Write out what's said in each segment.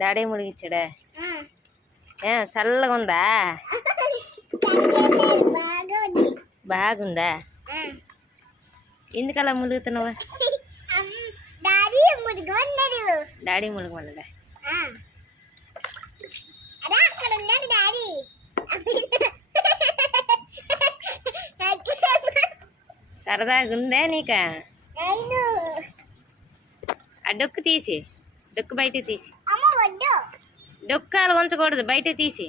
Daddy ములిగిచ్చాడా? చల్లగా ఉందా? బాగుందా? ఎందుకలా ములుగుతున్నావా? డాడీ ములగమన్నాడా? సరదాగా ఉందా నీక? ఆ డొక్కు తీసి, డొక్కు బయట తీసి, డొక్కాలు ఉంచకూడదు, బయట తీసి.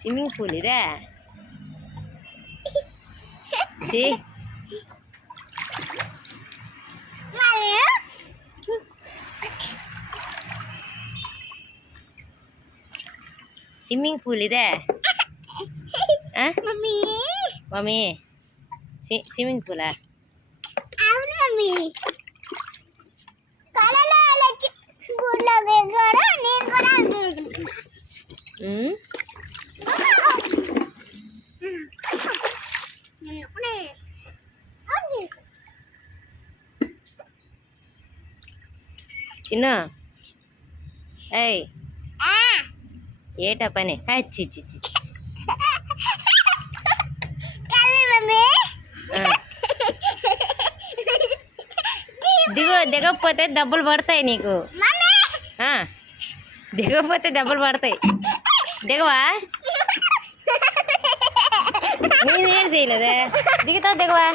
స్విమ్మింగ్ పూల్ ఇదే. స్విమ్మింగ్ పూల్ ఇదే. మమ్మీ స్విమ్మింగ్ పూలా? చిన్న ఏయ్ ఏటా పని? దిగకపోతే దెబ్బలు పడతాయి నీకు. దిగకపోతే దెబ్బలు పడతాయి. దిగవా? నేనేం చేయలేదే. దిగుతావు దిగవా?